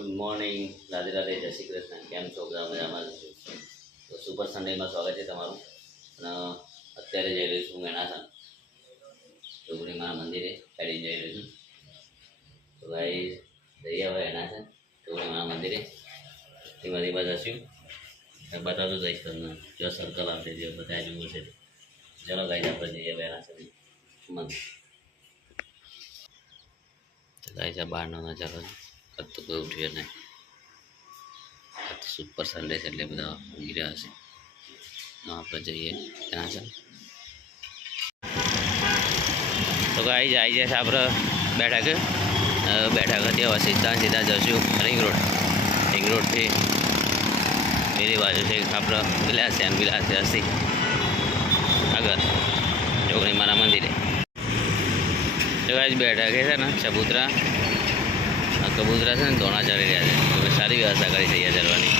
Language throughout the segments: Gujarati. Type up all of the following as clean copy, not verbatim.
ગુડ મોર્નિંગ, રાધે રાધે, જય શ્રી કૃષ્ણ. કેમ છો? બધા મજામાં છો? તો સુપર સન્ડેમાં સ્વાગત છે તમારું. અને અત્યારે જઈ રહ્યો છું મેનાસન ચોકડીમાં મંદિરે ગાડી જઈ રહ્યો છું. તો ભાઈ જઈએ હવે એનાસન ચોકડીમાં મંદિરે ધીમા ધીમા જશું. બતાવતો જઈશ તમને જો સર્કલ આવશે જે બધા જુઓ છે. ચલો ગાઈ આપણે જઈએ એનાસન મંદિર. તો ગાઈ છે બહારનો નજારો તો કોઈ ઉઠ્યો નહીં. સુપર સન્ડે છે એટલે બધા ઊંઘી રહ્યા છે. આપણે જઈએ ત્યાં છે. તો ગાઈ આવી જશે આપણે બેઠક હતી. હવે સીધા જશું રિંગ રોડથી પેલી બાજુ છે આપણે વિલાસ હસ્તી આગળ ચોકડી મારા મંદિરે. તો ગાઈ બેઠક છે ને કબૂતરા છે ને ધોણા ચાલી રહ્યા છે. તો સારી વ્યવસ્થા કરી છે ચાલવાની,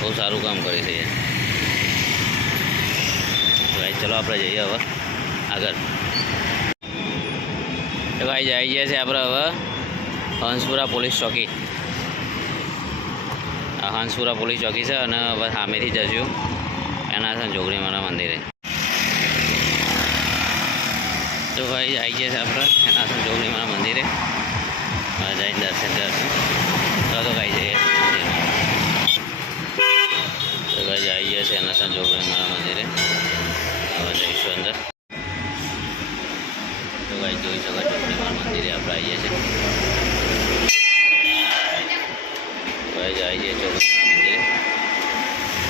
બહુ સારું કામ કરી છે. ભાઈ ચલો આપણે જઈએ હવે આગળ. તો ભાઈ જઈ ગયા છે આપણે હવે હંસપુરા પોલીસ ચોકી. આ હંસપુરા પોલીસ ચોકી છે અને હવે સામેથી જશું એના છે જોગણી મારા મંદિરે. તો ભાઈ આવી ગયા છે આપણે એના છે જોગણી મારા મંદિરે. જઈને દર્શન કરશું. તો ગાઈ જઈએ તો ગાઈ આવી ગયા છે એના સંજોગોને મારા મંદિરે. હવે જઈશું અંદર. તો ગાઈ જોઈ શકો ચોકડી મારા મંદિરે આપણે આવીએ છીએ. ગાઈ આવી ગયા ચોકડી મારા મંદિરે.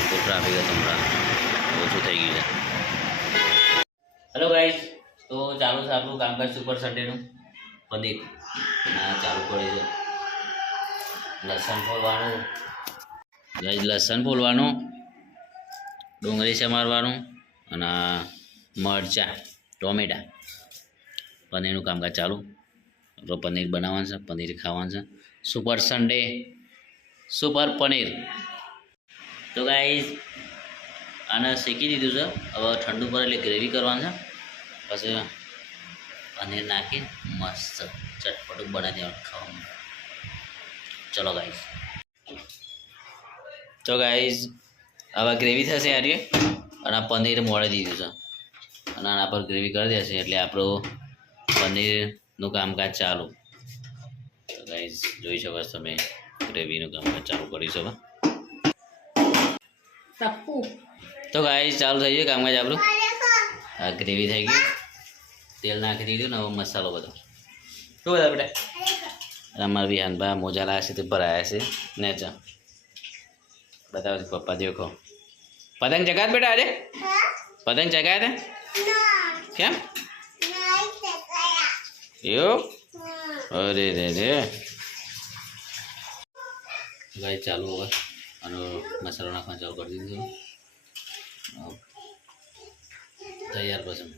તો ટ્રાફિક હતું હમણાં ઓછું થઈ ગયું છે. હેલો ગાઈસ, તો ચાલુ છે આપણું કામકાજ સુપર સન્ડેનું. પનીર ચાલુ કરી છે. લસણ ફોલવાનું, ડુંગળી સમારવાનું અને મરચાં ટોમેટા પનીરનું કામકાજ ચાલુ. આપણું પનીર બનાવવાનું છે, પનીર ખાવાનું છે. Super Sunday super paneer. તો ગાઈસ આને શેકી દીધું છે. હવે ઠંડુ પડે એટલે ગ્રેવી કરવાનું છે. પછી પનીર નાખી મસ્ત ચટપટું બનાવી દેવાનું ખાવાનું. ચલો ગાઈસ. તો ગાઈસ હવે ગ્રેવી થશે યાર અને પનીર મોડી દીધું છે અને આના પર ગ્રેવી કરી દેશે એટલે આપણું પનીરનું કામકાજ ચાલુ. તો ગાઈસ જોઈ શકો તમે ગ્રેવીનું કામકાજ ચાલુ કરીશું હવે. તો ગાઈસ ચાલુ થઈ ગયું કામકાજ આપણું. આ ગ્રેવી થઈ ગઈ, તેલ નાખી દીધું ને હવે મસાલો બધો. શું બધા બેટા અમારા વિહાનભા મોજા લાયા છે તે ભરાયા છે ને ચા બતાવો પપ્પા દેખો. પતંગ ચગાત બેટા આજે પતંગ ચગાયા હતા કેમ એવું? અરે રે ભાઈ ચાલુ હવે અને મસાલો નાખવાનું ચાલુ કરી દીધું. તૈયાર પછી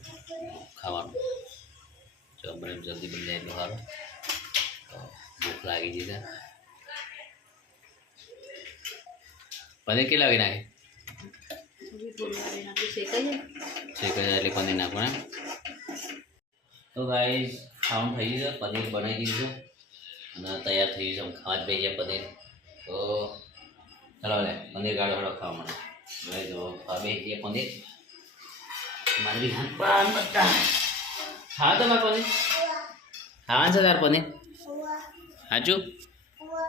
ખાવાનું બને જલ્દી બની જાય એટલું સારું. ભૂખ લાગી જશે. પનીર કેટલા વાગે નાખે? શેકાઈ એટલે પનીર નાખવાનું. તો ગાઈસ ખાવાનું થઈ ગયું છે. પનીર બનાવી દીધું અને તૈયાર થઈ ગયું છે. ખાવા જ બે ગયા પનીર. તો ચાલો લે પનીર ગાળો હળો ખાવા માટે. ભાઈ જો ખાવા બે ગયા પનીર. મારી હાથ બધા ખાવા તો મારે પનીર ખાવાનું છે. તાર પનીર સાચું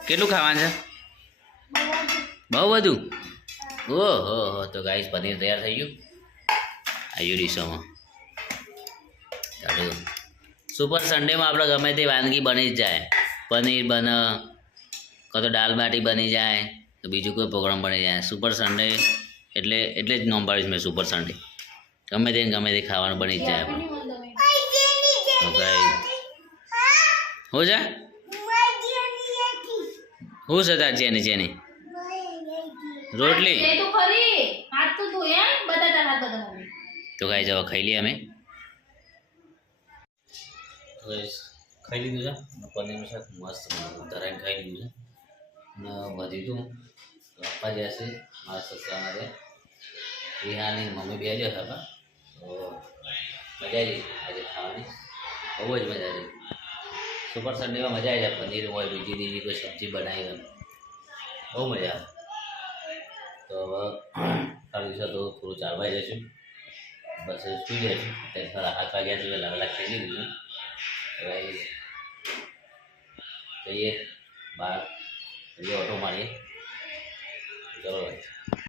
કેટલું ખાવાનું છે? બહુ બધું. ઓહો તો ગાઈસ પનીર તૈયાર થઈ ગયું. આવ્યું ડીશોમાં. સુપર સન્ડેમાં આપણે ગમે તે વાનગી બની જ જાય. પનીર બને કાં તો દાલ બાટી બની જાય તો બીજું કોઈ પ્રોગ્રામ બની જાય. સુપર સન્ડે એટલે જ નોમ પાડીશ મેં સુપર સન્ડે. ગમે તે ખાવાનું બની જ જાય આપણે. તો ગાઈસ હો જા હું છે તાર જેની રોટલી તો ગાઈસ હવે ખાઈ લઈએ અમે. ખાઈ લીધું છે પનીરનું શાક મસ્ત ધરાઈને ખાઈ લીધું છે અને વધી તું પપ્પા જશે મારા સસરા માટે વિહાની મમ્મી બે જ હતા. તો મજા આવી આજે ખાવાની બહુ જ મજા આવી. સુપર સન્ડેમાં મજા આવી જાય. પનીર હોય બીજી કોઈ સબ્જી બનાવી હોય બહુ મજા આવે. તો હવે કાલ દિવસે તો થોડું ચાલવા જઈશું, બસ સુઈ જઈશું. અત્યારે 7 વાગ્યા છે, વહેલા વહેલા ખાઈ લીધું. હવે જઈએ બહાર, જઈએ ઓટો મારીએ. ચલો ભાઈ.